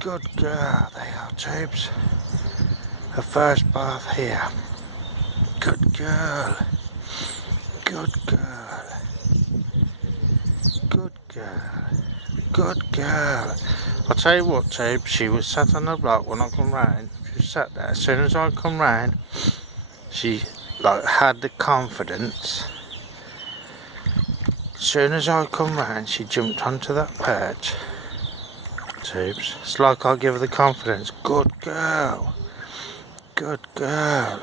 Good girl. They are, Tubes. Her first bath here. Good girl. Good girl. Good girl. Good girl. I'll tell you what, Tubes. She was sat on the block when I come round. She was sat there. As soon as I come round, she had the confidence. As soon as I come round, she jumped onto that perch. Tubes. It's like I give her the confidence. Good girl. Good girl.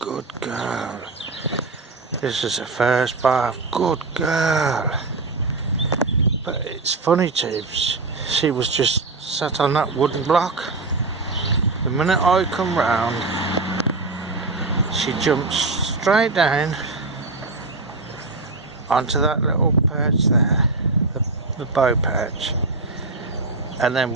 Good girl. This is her first bath. Good girl. But it's funny, Tubes. She was just sat on that wooden block. The minute I come round, she jumps straight down onto that little perch there, the bow perch. And then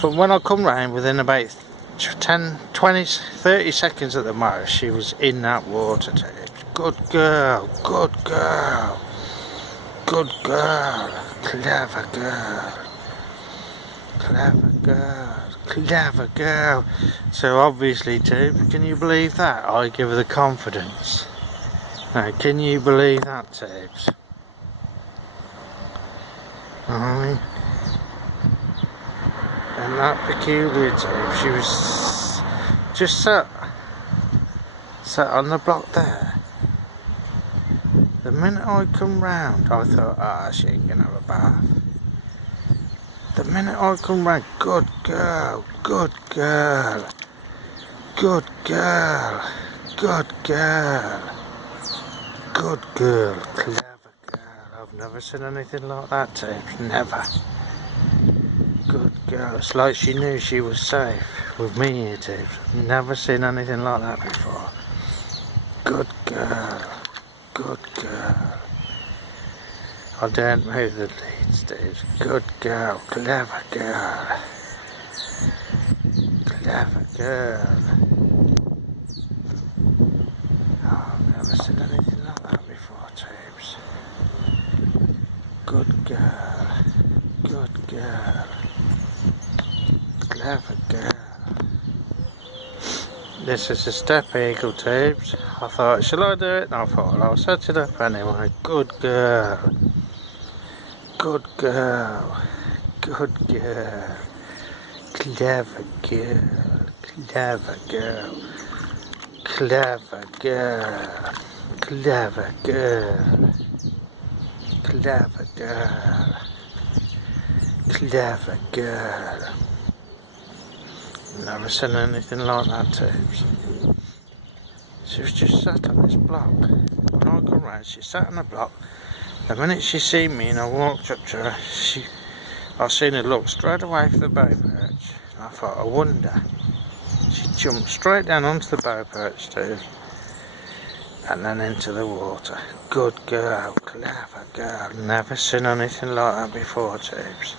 from when I come round, within about 10, 20, 30 seconds at the most, she was in that water, Tubes. Good girl, good girl, good girl, clever girl, clever girl, clever girl. So obviously, Tubes, can you believe that? I give her the confidence. Now, can you believe that, Tubes? Alright. And that peculiar, Tubes, she was just sat on the block there. The minute I come round, I thought, she ain't gonna have a bath. The minute I come round, good girl, good girl, good girl, good girl, good girl, clever girl. I've never seen anything like that, Tubes, never. Good girl. It's like she knew she was safe with me here, Tubes. Never seen anything like that before. Good girl. Good girl. I don't move the leads, Tubes. Good girl. Clever girl. Clever girl. Oh, I've never seen anything like that before, Tubes. Good girl. Good girl. Clever girl. This is a step eagle, Tubes. I thought, shall I do it? And I thought, well, I'll set it up anyway. Good girl. Good girl. Good girl. Clever girl. Clever girl. Clever girl. Clever girl. Clever girl. Clever girl. Never seen anything like that, Tubes. She was just sat on this block. When I come round, she sat on the block. The minute she seen me and I walked up to her, I seen her look straight away for the bow perch. I thought, I wonder. She jumped straight down onto the bow perch, Tubes, and then into the water. Good girl, clever girl. Never seen anything like that before, Tubes.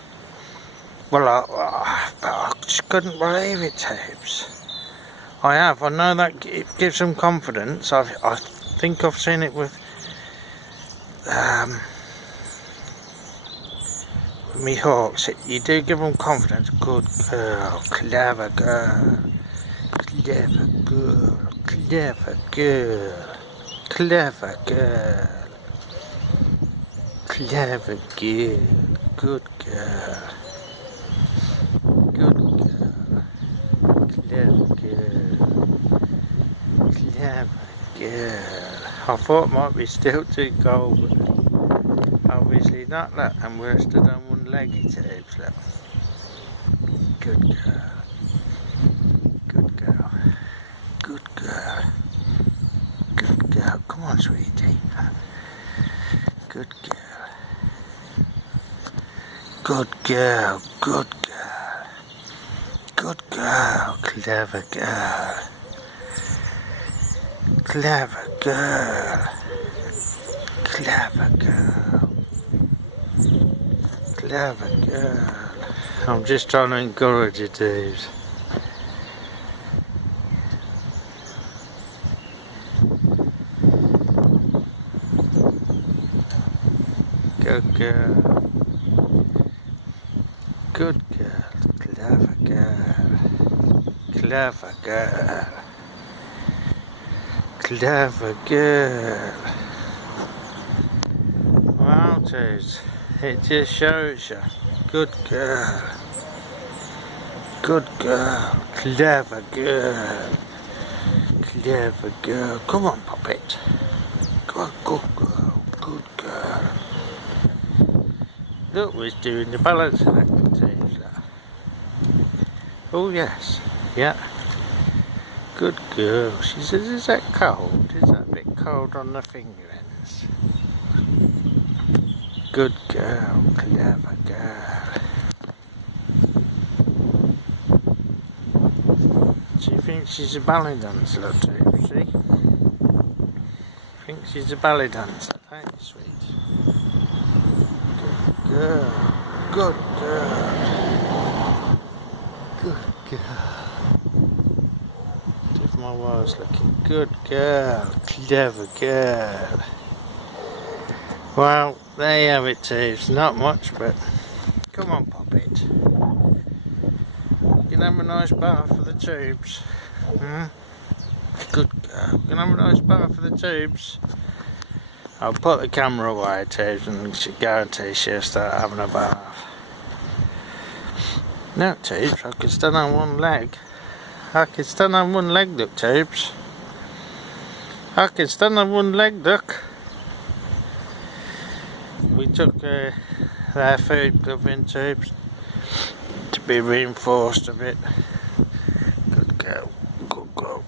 Well, I just couldn't believe it, Tubes. I know that it gives them confidence. I think I've seen it with me hawks. You do give them confidence. Good girl, clever girl, clever girl, clever girl, clever girl, clever girl, good girl. Good girl, clever girl, clever girl. I thought it might be still too cold, but obviously not. Look, and we're stood on one leggy, Tubes. Look. Good girl, good girl, good girl, good girl. Come on, sweetie. Good girl, good girl, good girl. Good girl, clever girl, clever girl, clever girl, clever girl. I'm just trying to encourage you, Tubes. Good girl. Good girl. Clever girl. Clever girl. Clever girl. Well, Tubes, it just shows you. Good girl. Good girl. Clever girl. Clever girl. Come on, Puppet. Good girl. Good girl. Look, we're doing the balancing act with Tubes. Oh, yes. Yeah. Good girl. She says, is that cold? Is that a bit cold on the finger ends? Good girl. Clever girl. She thinks she's a ballet dancer, look, Tubes, see? Thinks she's a ballet dancer, ain't you, sweet? Good girl. Good girl. Good girl. If my wife's looking. Good girl. Clever girl. Well, there you have it, Tubes. Not much, but come on, Puppet. You can have a nice bath for the Tubes. Good girl. You can have a nice bath for the Tubes. I'll put the camera away, Tubes, and she guarantee she'll start having a bath. No, Tubes, I can stand on one leg. I can stand on one leg, look, Tubes. I can stand on one leg, look. We took their food covering, Tubes, to be reinforced a bit. Good girl. Good girl.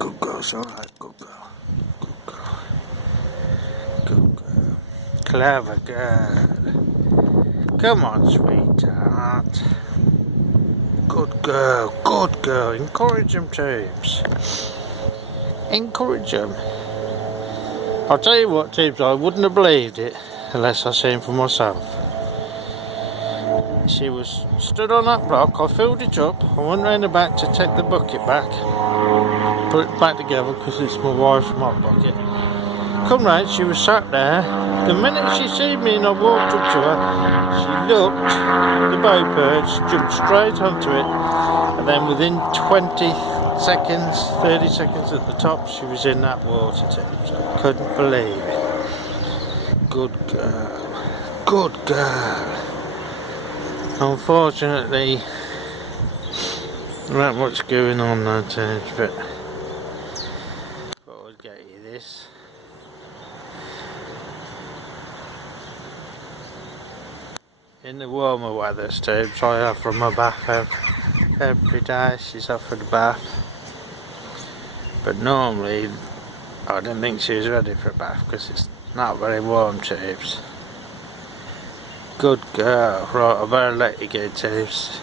Good girl's alright. Good girl. Good girl. Good girl. Clever girl. Come on, sweetheart. Good girl. Good girl. Encourage them, Tubes. Encourage them. I'll tell you what, Tubes, I wouldn't have believed it unless I seen for myself. She was stood on that block. I filled it up. I went round the back to take the bucket back, put it back together because it's my wife's mop bucket. Come round, she was sat there. The minute she seen me and I walked up to her, she looked, the bow perch, jumped straight onto it, and then within 20 seconds, 30 seconds at the top, she was in that water, Tubes. I couldn't believe it. Good girl. Good girl. Unfortunately, there ain't much going on there, Tubes, but thought I'd get you this. In the warmer weather, Tubes, I offer my bath every day. She's offered a bath. But normally, I didn't think she was ready for a bath because it's not very warm, Tubes. Good girl. Right, I better let you go, Tubes.